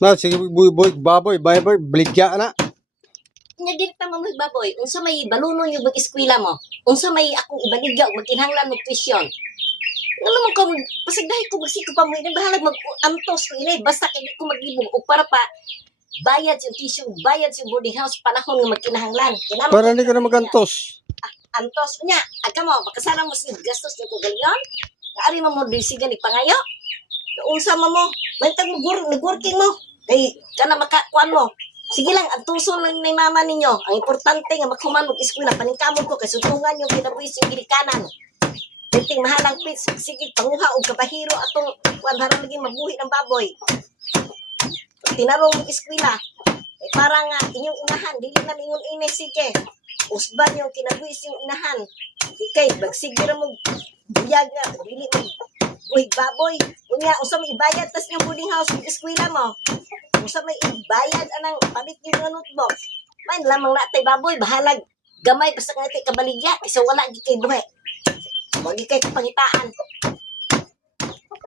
Na, sige, buy, baboy, baboy, bligya na. Nya dili ta mo baboy, unsa may baluno yung mag-eskwela mo? Unsa may akong ibaligya ug magkinahanglan mo tuition? Ano man ko pasigdahi ko magsiko pa mo ini bahalag mag-antos ko ini basta kay di ko maglibog ug para pa bayad yung tuition, bayad yung boarding house panahon nga magkinahanglan. Kinamo Para hindi ka na magantos. antos nya, agka mo makasarang mo sa gastos ni ko galyon. Ari mo mo disigan ni pangayo. Unsa mo may tag nag-working mo. Kay kana makakuan mo. Sige lang, antuson lang ni mama ninyo. Ang importante nga maghuman og eskwela paningkamot ko kay sutungan yung kinabuhis yung gilikanan. Ting mahalang pits, sige panguha og kabahiro atong kuan harang lagi mabuhi ng baboy. Tinarong og eskwela. Eh para nga inyong inahan dili na mingon ini sige. Usban yung kinabuhis yung inahan. Ikay bagsige ra mo buyag nga dili mo buhi baboy. Unya unsa may ibayad tas yung boarding house ug eskwela mo. Usa may ibayad anang palit yung notebook. Man lamang natay baboy bahalag gamay basta nga kabaligya kasi wala gi kay buhi. Wagi kay kapangitaan.